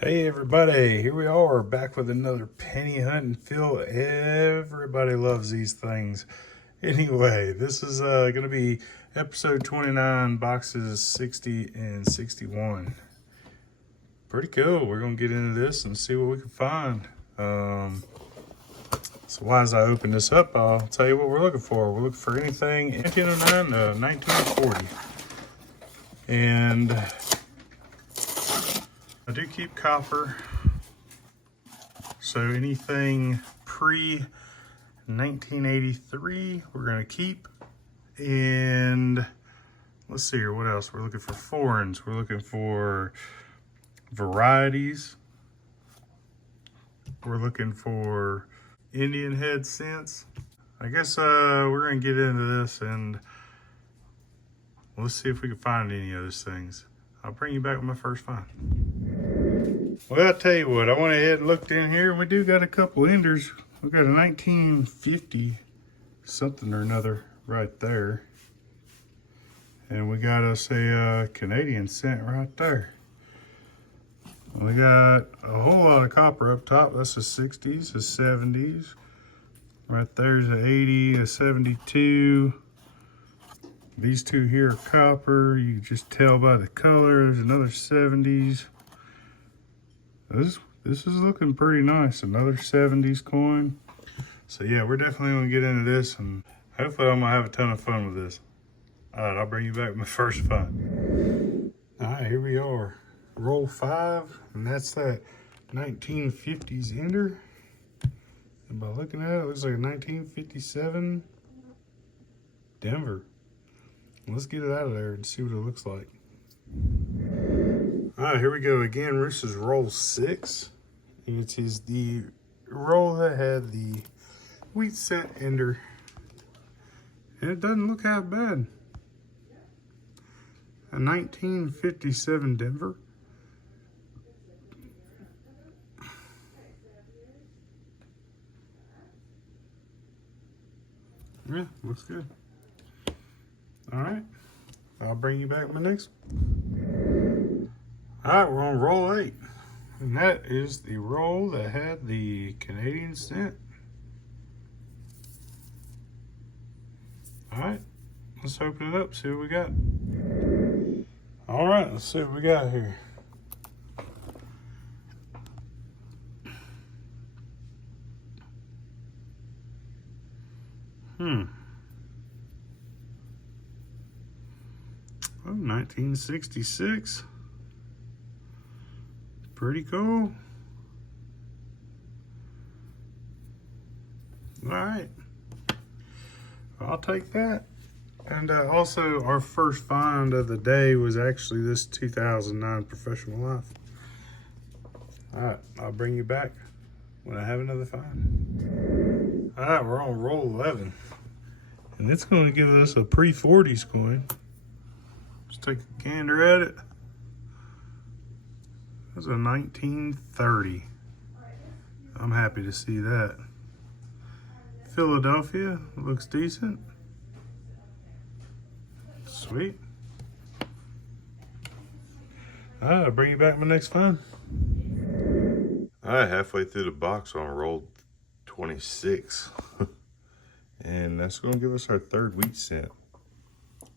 Hey everybody, here we are back with another penny hunting fill. Everybody loves these things. Anyway, this is going to be episode 29, boxes 60 and 61. Pretty cool. We're going to get into this and see what we can find. So as I open this up, I'll tell you what we're looking for. We're looking for anything 1909 to 1940. And I do keep copper. So anything pre-1983, we're gonna keep. And let's see here, what else? We're looking for foreigns. We're looking for varieties. We're looking for Indian head cents. I guess we're gonna get into this and let's see if we can find any of those things. I'll bring you back with my first find. Well, I'll tell you what, I went ahead and looked in here and we do got a couple enders. We've got a 1950 something or another right there. And we got us a Canadian cent right there. We got a whole lot of copper up top. That's the 60s, the 70s. Right there's a 80, a 72. These two here are copper. You can just tell by the color. There's another 70s. This is looking pretty nice. Another 70s coin. So yeah, we're definitely gonna get into this and hopefully I'm gonna have a ton of fun with this. All right, I'll bring you back with my first find. All right, here we are. Roll 5, and that's that 1950s ender. And by looking at it, it looks like a 1957 Denver. Let's get it out of there and see what it looks like. All right, here we go again. This is roll 6. It is the roll that had the wheat cent ender. And it doesn't look half bad. A 1957 Denver. Yeah, looks good. All right, I'll bring you back my next one. All right, we're on roll 8. And that is the roll that had the Canadian cent. All right, let's open it up, see what we got. All right, let's see what we got here. Oh, 1966. Pretty cool. All right, I'll take that. And also our first find of the day was actually this 2009 Professional Life. All right, I'll bring you back when I have another find. All right, we're on roll 11. And it's going to give us a pre-40s coin. Let's take a gander at it. That's a 1930. I'm happy to see that. Philadelphia looks decent. Sweet. All right, I'll bring you back my next find. All right, halfway through the box on roll 26. And that's going to give us our third wheat cent.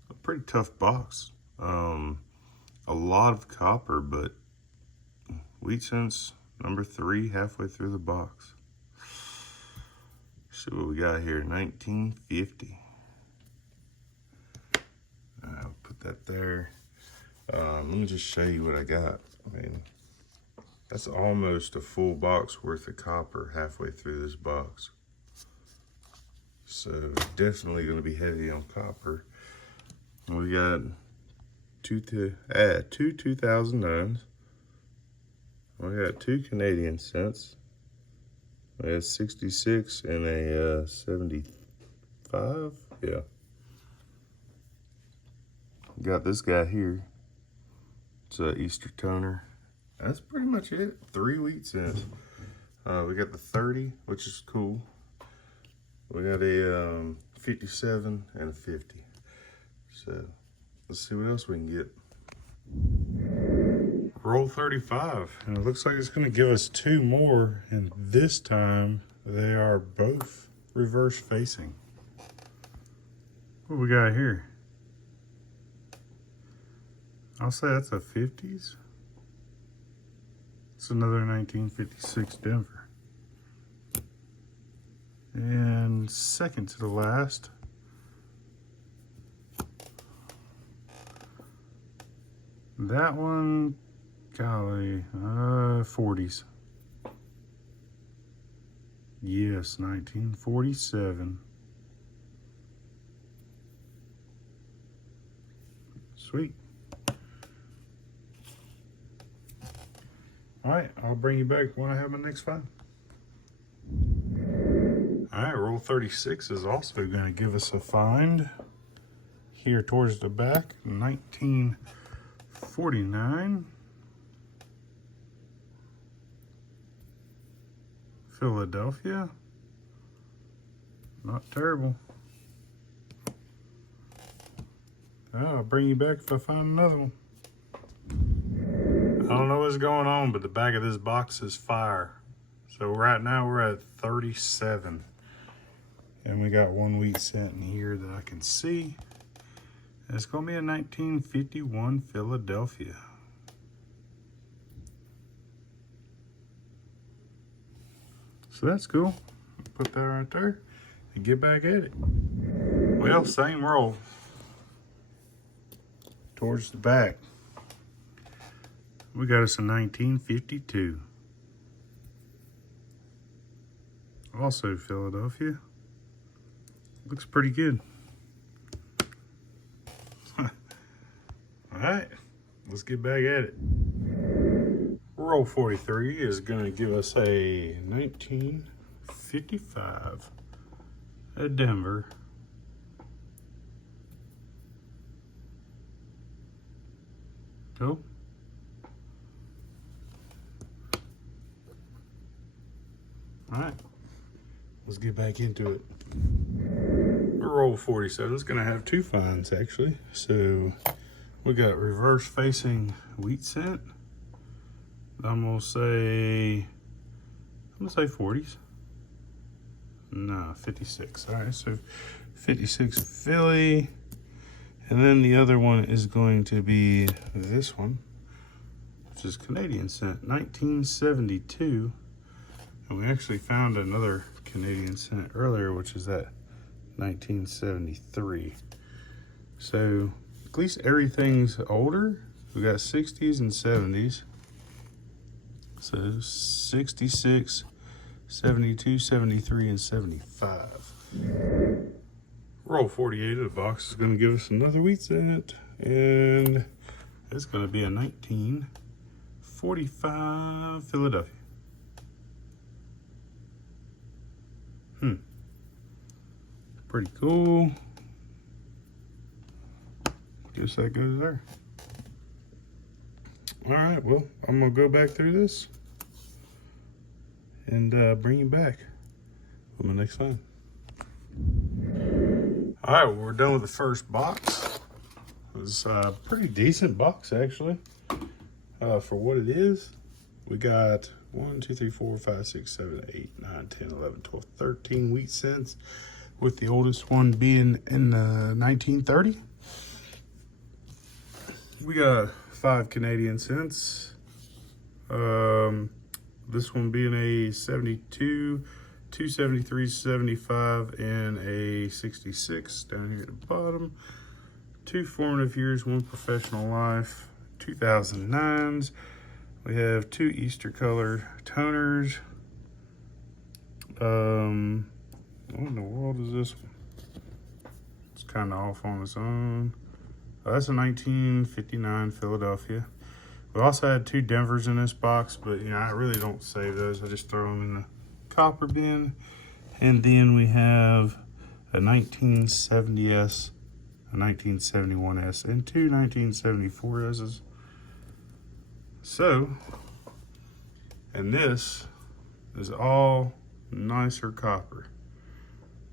A pretty tough box. A lot of copper, but wheat cents number 3 halfway through the box. See what we got here, 1950. I'll put that there. Let me just show you what I got. I mean, that's almost a full box worth of copper halfway through this box. So definitely going to be heavy on copper. We got two 2009s. We got 2 Canadian cents. We got 66 and a 75. Yeah. Got this guy here. It's a Easter toner. That's pretty much it. 3 wheat cents. We got the 30, which is cool. We got a 57 and a 50. So let's see what else we can get. Roll 35, and it looks like it's going to give us 2 more, and this time they are both reverse facing. What we got here? I'll say that's a 50s. It's another 1956 Denver. And second to the last, that one, golly, 40s. Yes, 1947. Sweet. All right, I'll bring you back when I have my next find. All right, roll 36 is also going to give us a find here towards the back, 1949. Philadelphia. Not terrible. I'll bring you back if I find another one. I don't know what's going on, but the back of this box is fire. So right now we're at 37. And we got 1 wheat cent in here that I can see. And it's going to be a 1951 Philadelphia. So that's cool. Put that right there and get back at it. Well, same roll. Towards the back. We got us a 1952. Also Philadelphia. Looks pretty good. All right, let's get back at it. Roll 43 is going to give us a 1955 at Denver. Cool. All right, let's get back into it. Roll 47 is going to have 2 finds actually. So we got reverse facing wheat cent. I'm gonna say 40s. No, 56. All right, so 56 Philly. And then the other one is going to be this one, which is Canadian cent, 1972. And we actually found another Canadian cent earlier, which is that 1973. So at least everything's older. We got 60s and 70s. So 66, 72, 73, and 75. Roll 48 of the box is going to give us another wheat cent. And it's going to be a 1945 Philadelphia. Pretty cool. Guess that goes there. All right, well, I'm gonna go back through this and bring you back with my next find. All right, well, we're done with the first box. It was a pretty decent box, actually, for what it is. We got 1, 2, 3, 4, 5, 6, 7, 8, 9, 10, 11, 12, 13 wheat cents, with the oldest one being in 1930. We got 5 Canadian cents. This one being a 72, 2 73, 75, and a 66 down here at the bottom. 2 formative years, 1 professional life, 2009s. We have 2 Easter color toners. What in the world is this one? It's kind of off on its own. That's a 1959 Philadelphia. We also had 2 Denvers in this box, but you know, I really don't save those. I just throw them in the copper bin. And then we have a 1970S, a 1971S, and 2 1974S's. So, and this is all nicer copper.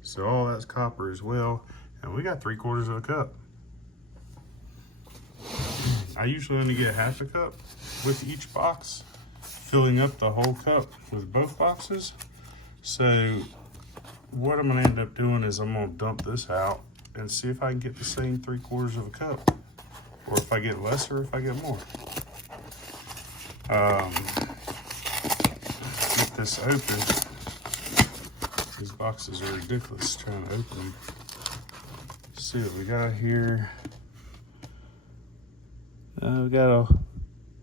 So all that's copper as well. And we got 3/4 of a cup. I usually only get half a cup with each box, filling up the whole cup with both boxes. So what I'm gonna end up doing is I'm gonna dump this out and see if I can get the same 3/4 of a cup, or if I get less or if I get more. Get this open. These boxes are ridiculous trying to open them. Let's see what we got here. We got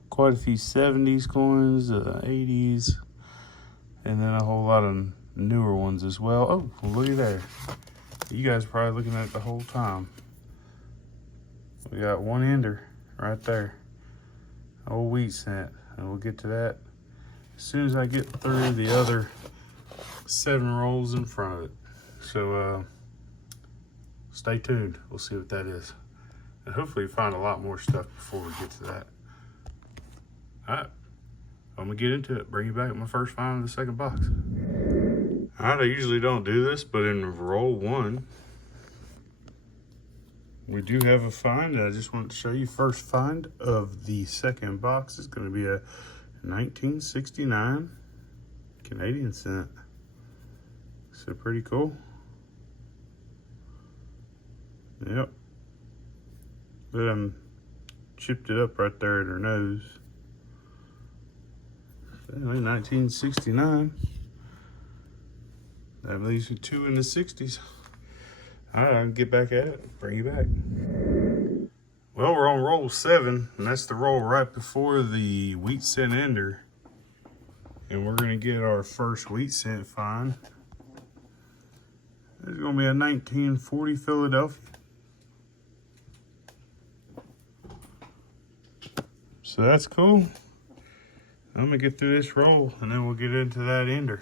quite a few 70s coins, 80s, and then a whole lot of newer ones as well. Oh, well, look at there. You guys are probably looking at it the whole time. We got one ender right there. Old wheat cent, and we'll get to that as soon as I get through the other 7 rolls in front of it. So stay tuned. We'll see what that is. And hopefully find a lot more stuff before we get to that. All right, I'm gonna get into it. Bring you back with my first find of the second box. All right, I usually don't do this, but in roll 1, we do have a find. I just wanted to show you first find of the second box is gonna be a 1969 Canadian cent. So pretty cool. Yep. But chipped it up right there at her nose. Anyway, 1969. That leaves you 2 in the 60s. All right, I'll get back at it. Bring you back. Well, we're on roll 7, and that's the roll right before the wheat cent ender. And we're gonna get our first wheat cent find. It's gonna be a 1940 Philadelphia. So that's cool. I'm gonna get through this roll and then we'll get into that ender.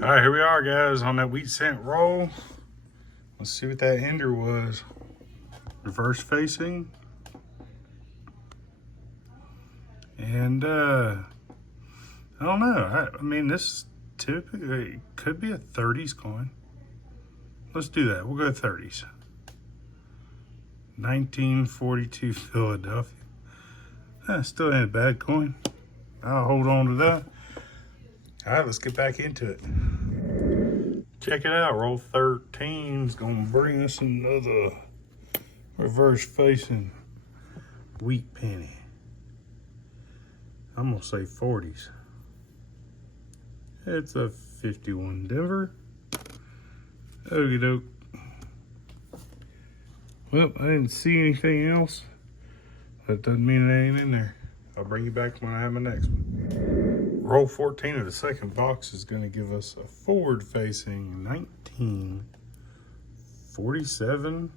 All right, here we are, guys, on that wheat cent roll. Let's see what that ender was. Reverse facing. And I don't know. I mean, this typically could be a 30s coin. Let's do that. We'll go 30s. 1942 Philadelphia. Still ain't a bad coin. I'll hold on to that. All right, let's get back into it. Check it out. Roll 13 is gonna bring us another reverse facing wheat penny. I'm gonna say 40s. It's a 51 Denver. Okie doke. Well, I didn't see anything else. That doesn't mean it ain't in there. I'll bring you back when I have my next one. Roll 14 of the second box is going to give us a forward-facing 1947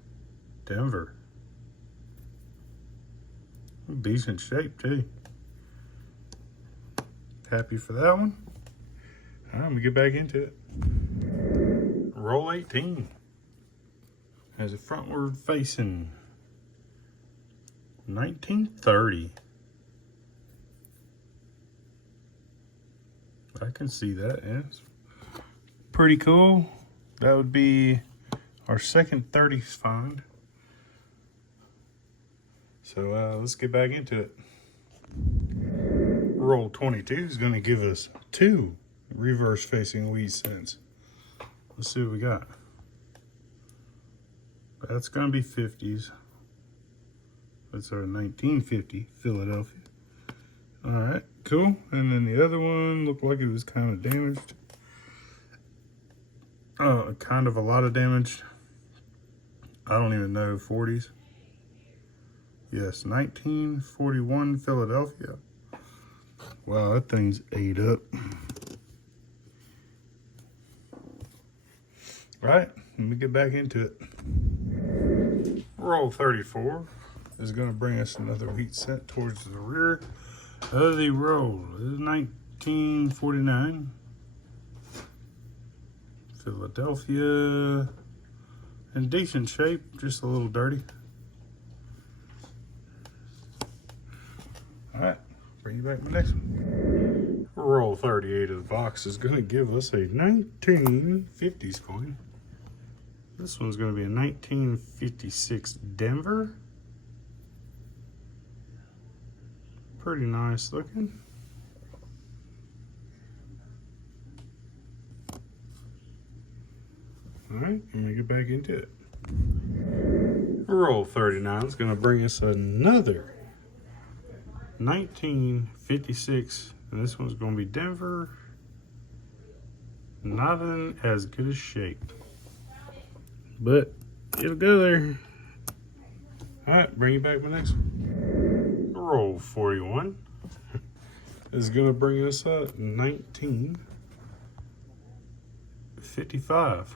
Denver. Decent shape, too. Happy for that one. All right, I'm going to get back into it. Roll 18 has a frontward facing 1930. I can see that, yes. Pretty cool. That would be our second 30s find. So let's get back into it. Roll 22 is going to give us 2 reverse facing wheat cents. Let's see what we got. That's going to be 50s. That's our 1950 Philadelphia. All right, cool. And then the other one looked like it was kind of damaged. Kind of a lot of damage. I don't even know, 40s. Yes, 1941 Philadelphia. Wow, that thing's ate up. Right, let me get back into it. Roll 34 is going to bring us another wheat cent towards the rear of the roll. This is 1949 Philadelphia. In decent shape, just a little dirty. All right, bring you back my next one. Roll 38 of the box is going to give us a 1950s coin. This one's going to be a 1956 Denver. pretty nice looking. All right, I'm gonna get back into it. Roll 39 is gonna bring us another 1956, and this one's gonna be Denver. Not in as good a shape, but it'll go there. All right, bring you back my next one. Roll 41 is gonna bring us a 1955.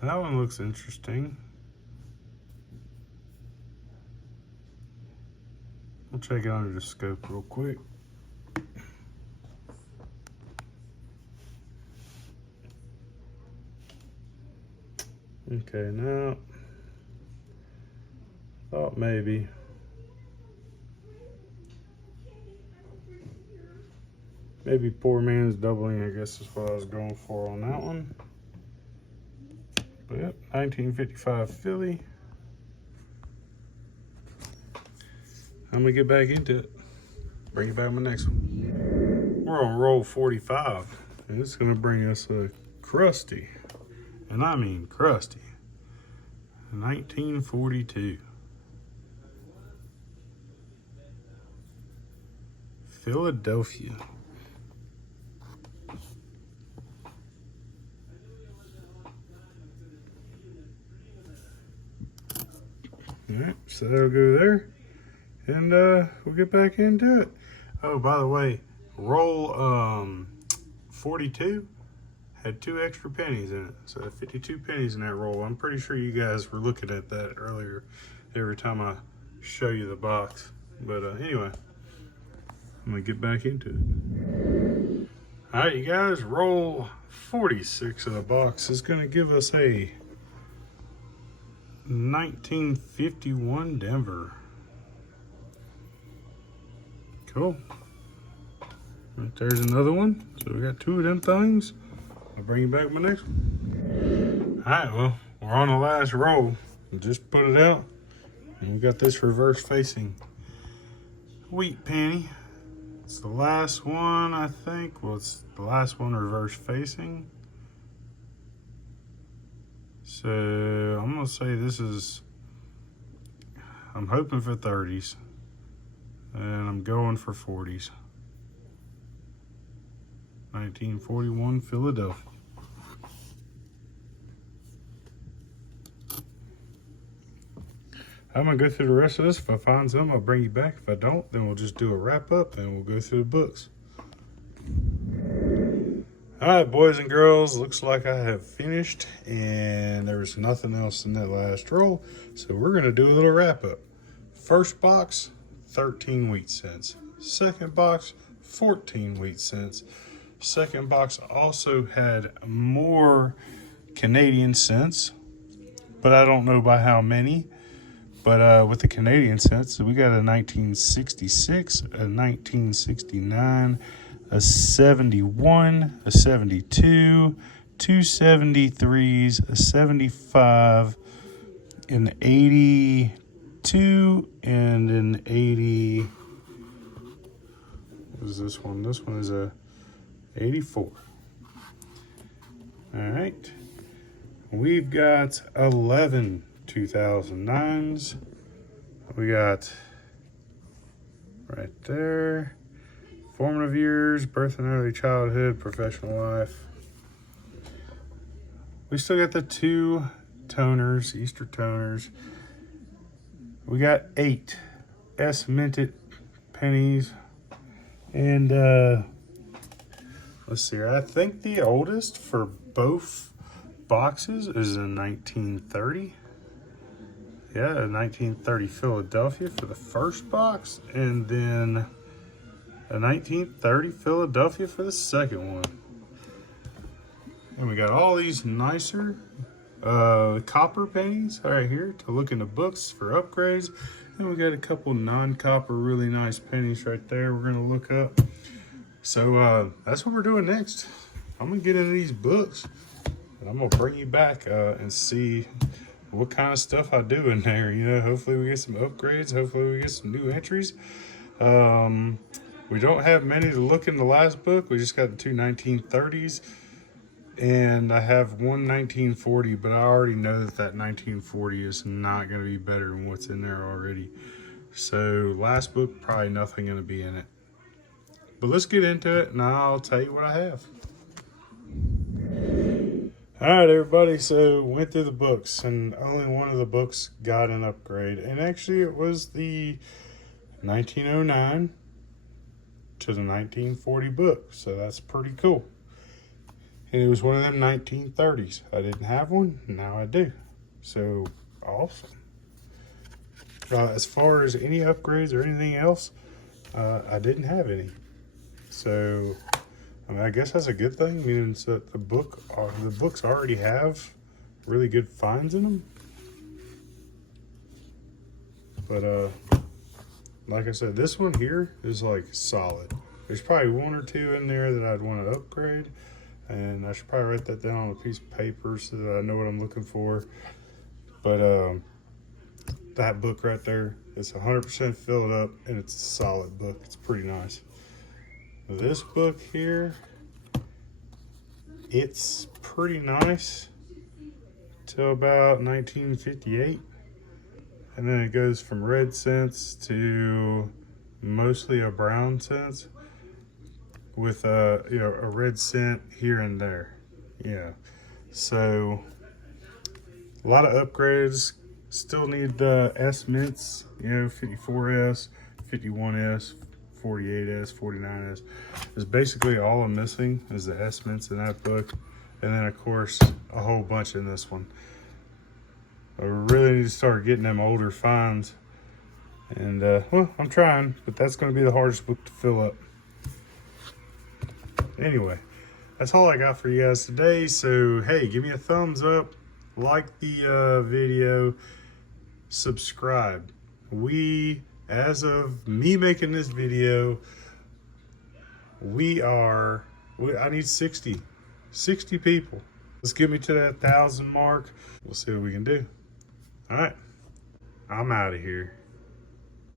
That one looks interesting. We'll check it under the scope real quick. Okay, now, thought maybe. Maybe poor man's doubling, I guess is what I was going for on that one. But yep, 1955 Philly. I'm gonna get back into it. Bring you back my next one. We're on roll 45, and it's gonna bring us a crusty, and I mean crusty, 1942 Philadelphia. All right, so that'll go there, and we'll get back into it. Oh, by the way, roll 42 had 2 extra pennies in it, so 52 pennies in that roll. I'm pretty sure you guys were looking at that earlier every time I show you the box. But anyway, I'm gonna get back into it. All right, you guys, roll 46 of the box is gonna give us a 1951 Denver. Cool. Right, there's another one. So we got 2 of them things. I'll bring you back my next one. All right, well, we're on the last roll. We'll just put it out. And we got this reverse facing wheat penny. It's the last one, I think. Well, it's the last one reverse facing. So I'm gonna say this is, I'm hoping for 30s, and I'm going for 40s. 1941 Philadelphia. I'm gonna go through the rest of this. If I find some, I'll bring you back. If I don't, then we'll just do a wrap up and we'll go through the books. All right, boys and girls, looks like I have finished, and there was nothing else in that last roll. So we're gonna do a little wrap up. First box, 13 wheat cents. Second box, 14 wheat cents. Second box also had more Canadian cents, but I don't know by how many. But with the Canadian cents, we got a 1966, a 1969, a 71, a 72, 2 73s, a 75, an 82, and an 80. What is this one? This one is a 84. All right. We've got 11 2009s. We got right there. Formative years, birth and early childhood, professional life. We still got the 2 toners, Easter toners. We got 8 S minted pennies. And let's see here. I think the oldest for both boxes is in 1930. Yeah, 1930 Philadelphia for the first box, and then a 1930 Philadelphia for the second one. And we got all these nicer copper pennies right here to look in the books for upgrades. And we got a couple non-copper really nice pennies right there we're gonna look up. So that's what we're doing next. I'm gonna get into these books, and I'm gonna bring you back and see what kind of stuff I do in there. You know, hopefully we get some upgrades. Hopefully we get some new entries. We don't have many to look in the last book. We just got the two 1930s. And I have one 1940, but I already know that that 1940 is not going to be better than what's in there already. So last book, probably nothing going to be in it. But let's get into it and I'll tell you what I have. All right, everybody. So went through the books and only one of the books got an upgrade. And actually it was the 1909 to the 1940 book. So that's pretty cool. And it was one of them 1930s. I didn't have one, now I do. So, awesome. As far as any upgrades or anything else, I didn't have any. So, I mean, I guess that's a good thing, meaning that the books already have really good finds in them. But, like I said, this one here is like solid. There's probably one or two in there that I'd want to upgrade. And I should probably write that down on a piece of paper so that I know what I'm looking for. But that book right there, it's 100% filled up and it's a solid book. It's pretty nice. This book here, it's pretty nice till about 1958. And then it goes from red cents to mostly a brown cents, with a red cent here and there. So a lot of upgrades. Still need S mints, 54S, 51S, 48S, 49S. Is basically all I'm missing is the S mints in that book, and then of course a whole bunch in this one. I really need to start getting them older finds, and well, I'm trying, but that's going to be the hardest book to fill up. Anyway, that's all I got for you guys today. So, hey, give me a thumbs up, like the video, subscribe. As of me making this video, I need 60 people. Let's get me to that 1,000 mark. We'll see what we can do. All right, I'm out of here.